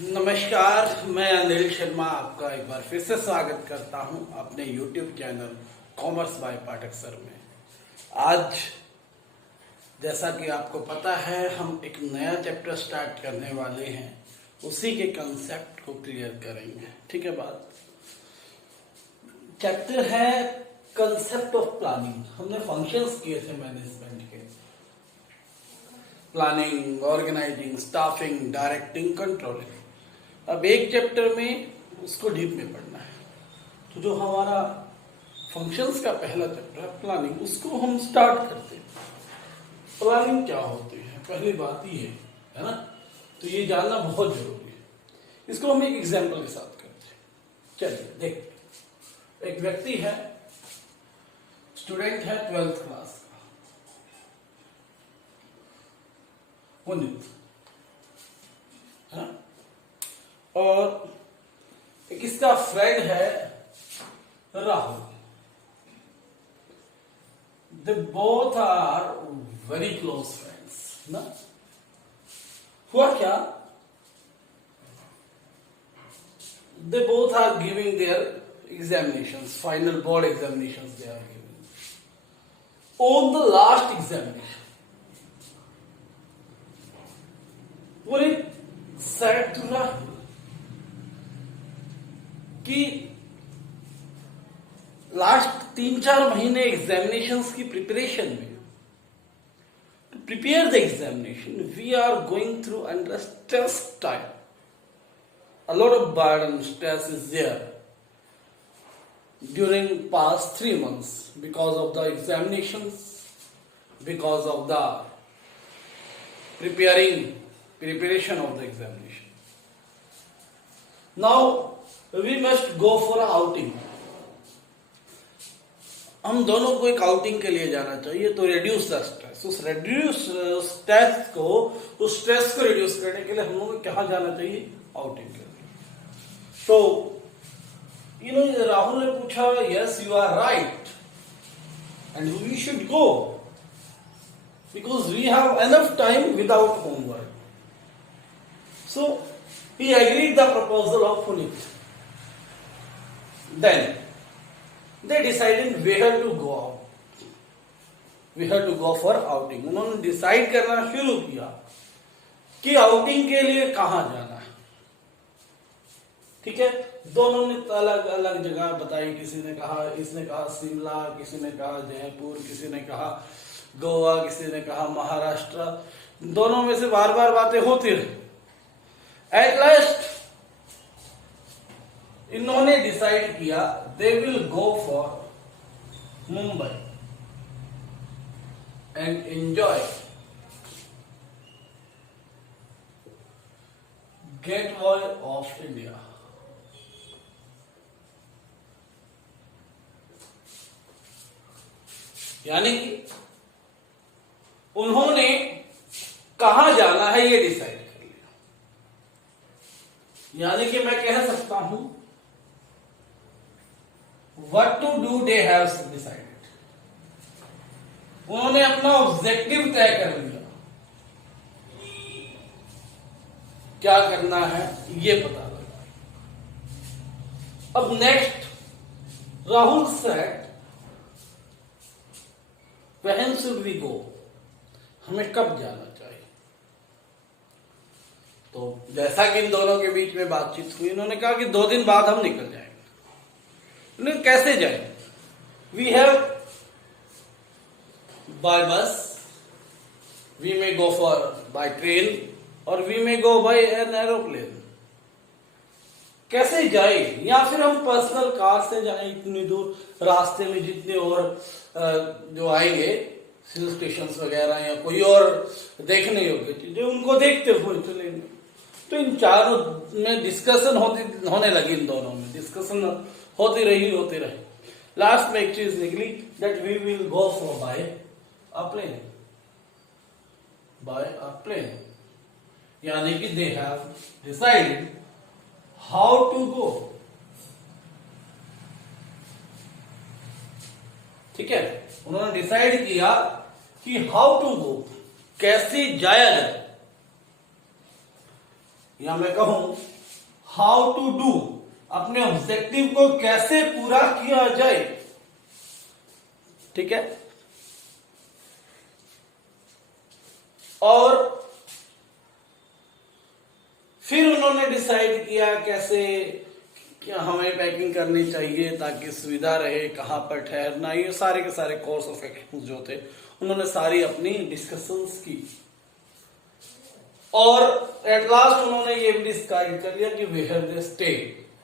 नमस्कार, मैं अनिल शर्मा आपका एक बार फिर से स्वागत करता हूं अपने YouTube channel commerce by Pathak sir में। आज जैसा कि आपको पता है, हम एक नया चैप्टर स्टार्ट करने वाले हैं, उसी के कंसेप्ट को क्लियर करेंगे। ठीक है बात। चैप्टर है कंसेप्ट ऑफ प्लानिंग। हमने फंक्शंस किए थे मैनेजमेंट के, planning, organizing, staffing, directing, controlling. अब एक चैप्टर में उसको डीप में पढ़ना है। तो जो हमारा फंक्शंस का पहला चैप्टर है प्लानिंग, उसको हम स्टार्ट करते हैं। प्लानिंग क्या होती है, पहली बात ये है ना, तो ये जानना बहुत जरूरी है। इसको हम एक एग्जांपल के साथ करते हैं। चलिए देख, एक व्यक्ति है, स्टूडेंट है 12th क्लास का, पुनीत है ना, और एक इसका फ्रेंड है Rahul. They both are very close friends ना। हुआ क्या, they both are giving their examinations, final board examinations they are giving. On the last examination पूरी सेट टू राहुल कि लास्ट 3-4 महीने एग्जामिनेशंस की प्रिपरेशन में, to prepare the examination, we are going through under stress time. A lot of burden, stress is there during past 3 months because of the examinations, because of the preparation of the examination. Now we must go for an outing. हम दोनों को एक outing के लिए जाना चाहिए, तो reduce the stress. उस रिड्यूस स्ट्रेस को, उस स्ट्रेस को रिड्यूस करने के लिए हम लोगों को कहाँ जाना चाहिए, आउटिंग के लिए। तो राहुल ने पूछा, yes you are right and we should go because we have enough time without homework. So he agreed the proposal of Puneet. Then they decided where to go out. We have to go for outing. उन्होंने decide करना शुरू किया कि outing के लिए कहां जाना है। ठीक है, दोनों ने अलग अलग जगह बताई। किसी ने कहा, इसने कहा शिमला, किसी ने कहा जयपुर, किसी ने कहा गोवा, किसी ने कहा महाराष्ट्र। दोनों में से बार बार बातें होती रही। एट लास्ट इन्होंने डिसाइड किया they will go for Mumbai and enjoy gateway of India. यानी कि उन्होंने कहां जाना है ये डिसाइड कर लिया। यानी कि मैं कह सकता हूं what to do they have decided. उन्होंने अपना ऑब्जेक्टिव तय कर लिया, क्या करना है ये पता लगा। अब next Rahul said when should we go, हमें कब जाना चाहिए। तो जैसा कि इन दोनों के बीच में बातचीत हुई, इन्होंने कहा कि 2 दिन बाद हम निकल जाएंगे। कैसे जाए, we have by bus, we may go for by train और we may go by an aeroplane. कैसे जाए, या फिर हम पर्सनल कार से जाएं इतनी दूर, रास्ते में जितने और जो आएंगे हिल स्टेशन वगैरह या कोई और देखने योग्य चीजें, उनको देखते हुए चलेंगे। तो इन चारों में डिस्कशन होने लगी, इन दोनों में डिस्कशन होती रही। लास्ट में एक चीज निकली, that we will go for by a plane. यानी कि they have decided how to go. ठीक है, उन्होंने डिसाइड किया कि हाउ टू गो, कैसे जाया जाए। या मैं कहूं हाउ टू डू, अपने ऑब्जेक्टिव को कैसे पूरा किया जाए। ठीक है, और फिर उन्होंने डिसाइड किया कैसे क्या हमें पैकिंग करनी चाहिए ताकि सुविधा रहे, कहां पर ठहरना, ये सारे के सारे कोर्स ऑफ एक्शन जो थे उन्होंने सारी अपनी डिस्कशंस की। और एट लास्ट उन्होंने ये भी डिसाइड कर लिया कि वेयर दे स्टे,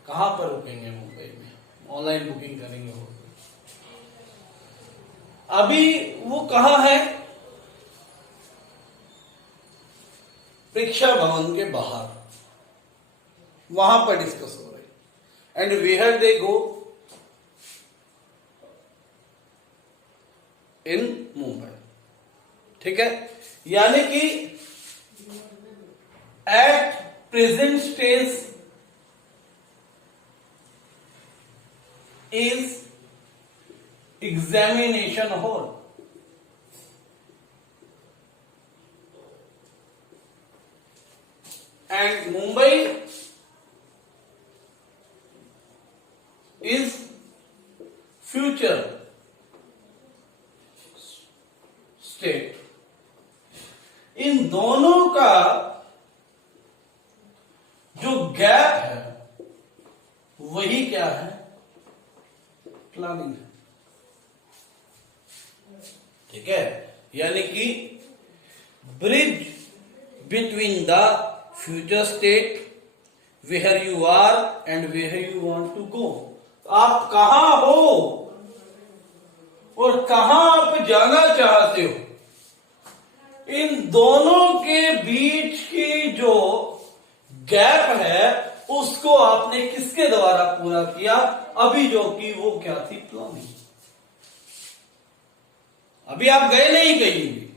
कहां पर रुकेंगे मुंबई में, ऑनलाइन बुकिंग करेंगे वो। अभी वो कहां है, प्रेक्षा भवन के बाहर, वहां पर डिस्कस हो रही। And where they go, in Mumbai. ठीक है, यानी कि at present stage is examination hall. And Mumbai is future state. इन दोनों का जो गैप है वही क्या है, प्लानिंग है। ठीक है, यानी कि bridge between the future state where you are and where you want to go. आप कहां हो और कहां आप जाना चाहते हो, इन दोनों के बीच की जो गैप है उसको आपने किसके द्वारा पूरा किया, अभी जो कि वो क्या थी, प्लानिंग। अभी आप गए नहीं कहीं भी,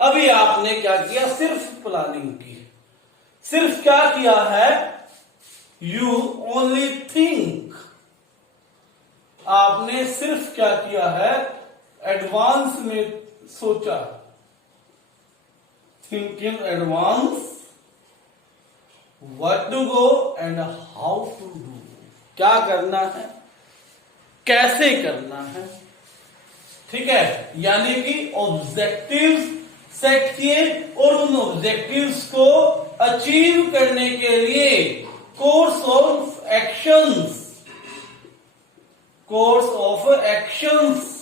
अभी आपने क्या किया, सिर्फ प्लानिंग की। सिर्फ क्या किया है, यू ओनली थिंक। आपने सिर्फ क्या किया है, एडवांस में सोचा, thinking advance, what to go and how to do, क्या करना है, कैसे करना है। ठीक है, यानी कि ऑब्जेक्टिव्स सेट किए और उन ऑब्जेक्टिव्स को अचीव करने के लिए course of actions, course of actions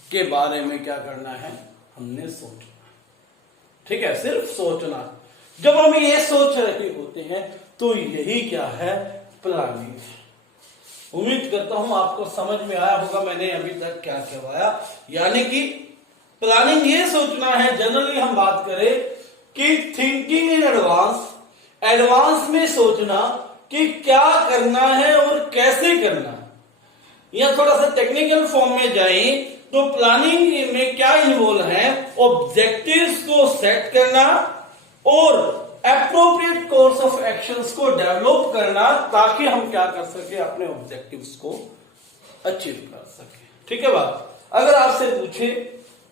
के बारे में क्या करना है, हमने सोचना। ठीक है, सिर्फ सोचना। जब हम ये सोच रहे होते हैं तो यही क्या है, प्लानिंग। उम्मीद करता हूं आपको समझ में आया होगा मैंने अभी तक क्या कहवाया। यानी कि प्लानिंग ये सोचना है, जनरली हम बात करें कि थिंकिंग इन एडवांस, एडवांस में सोचना कि क्या करना है और कैसे करना है। या थोड़ा सा टेक्निकल फॉर्म में जाएं तो प्लानिंग में क्या इन्वॉल्व है, ऑब्जेक्टिव्स को सेट करना और एप्रोप्रिएट कोर्स ऑफ एक्शंस को डेवलप करना ताकि हम क्या कर सके, अपने ऑब्जेक्टिव्स को अचीव कर सके। ठीक है बात। अगर आपसे पूछे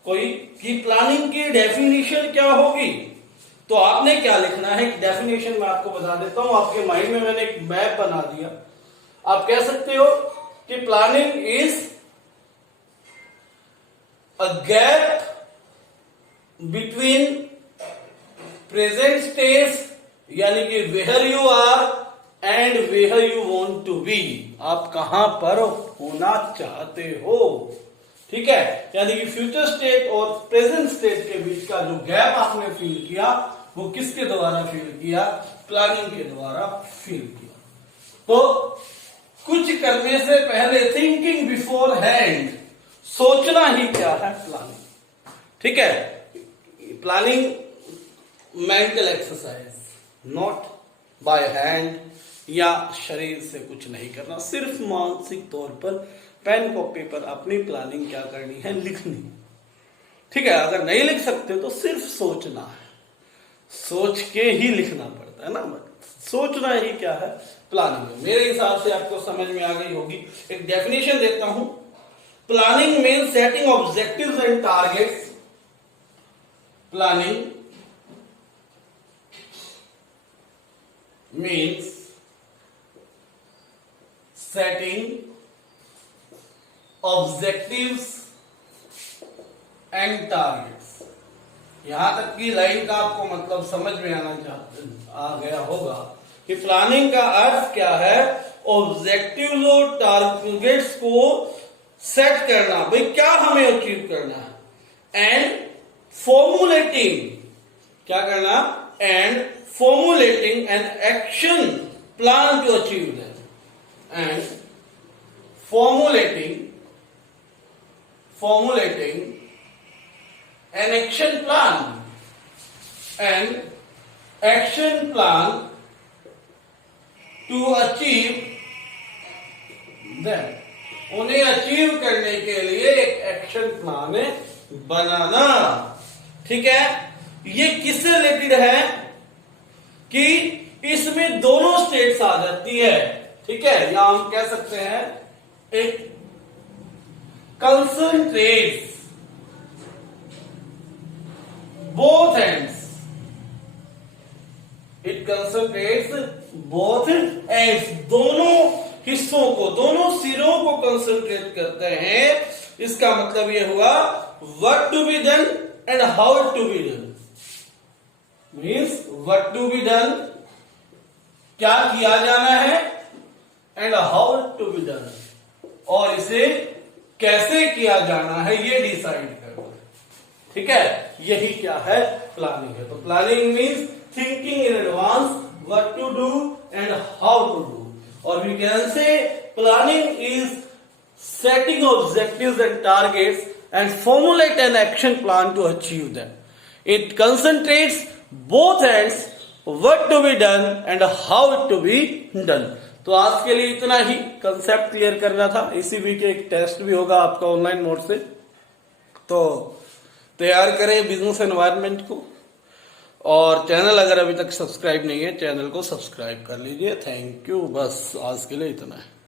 कोई कि प्लानिंग की डेफिनेशन क्या होगी तो आपने क्या लिखना है, डेफिनेशन मैं आपको बता देता हूं। आपके माइंड में मैंने एक मैप बना दिया। आप कह सकते हो कि planning is a gap between present stage, यानी कि where you are and where you want to be, आप कहां पर होना चाहते हो। ठीक है, यानी कि फ्यूचर स्टेट और प्रेजेंट स्टेट के बीच का जो गैप आपने फील किया वो किसके द्वारा फील किया, प्लानिंग के द्वारा फील किया। तो कुछ करने से पहले, थिंकिंग बिफोर हैंड, सोचना ही क्या है, प्लानिंग। ठीक है, planning mental exercise, not by hand, या शरीर से कुछ नहीं करना, सिर्फ मानसिक तौर पर पेन कॉपी पर अपनी प्लानिंग क्या करनी है, लिखनी। ठीक है, अगर नहीं लिख सकते तो सिर्फ सोचना है, सोच के ही लिखना पड़ता है ना, सोचना ही क्या है, प्लानिंग। मेरे हिसाब से आपको समझ में आ गई होगी। एक डेफिनेशन देता हूं, planning means setting objectives and targets Planning means setting objectives and targets. यहां तक की लाइन का आपको मतलब समझ में आ गया होगा कि प्लानिंग का अर्थ क्या है। ऑब्जेक्टिव और टारगेट्स को सेट करना, भाई क्या हमें अचीव करना है, एंड फॉर्मुलेटिंग, क्या करना, and formulating an action plan to achieve that, and formulating an action plan to achieve them. उन्हें अचीव करने के लिए एक एक्शन प्लान बनाना। ठीक है, ये किससे रिलेटेड है कि इसमें दोनों स्टेट्स आ जाती है। ठीक है, या हम कह सकते हैं एक कंसंट्रेट्स both ends. It concentrates both ends. दोनों हिस्सों को, दोनों सिरों को कंसंट्रेट करते हैं। इसका मतलब यह हुआ what to be done and how to be done. Means what to be done, क्या किया जाना है, and how to be done, और इसे कैसे किया जाना है ये डिसाइड करना। ठीक है, यही क्या है, प्लानिंग है। तो planning means thinking in advance what to do and how to do, और we can say planning is setting objectives and targets and formulate an action plan to achieve them. It concentrates both ends, what to be done and how to be done. तो आज के लिए इतना ही concept clear करना था। इसी week एक test भी होगा आपका ऑनलाइन मोड से, तो तैयार करें बिजनेस एनवायरनमेंट को। और चैनल अगर अभी तक सब्सक्राइब नहीं है, चैनल को सब्सक्राइब कर लीजिए। थैंक यू, बस आज के लिए इतना है।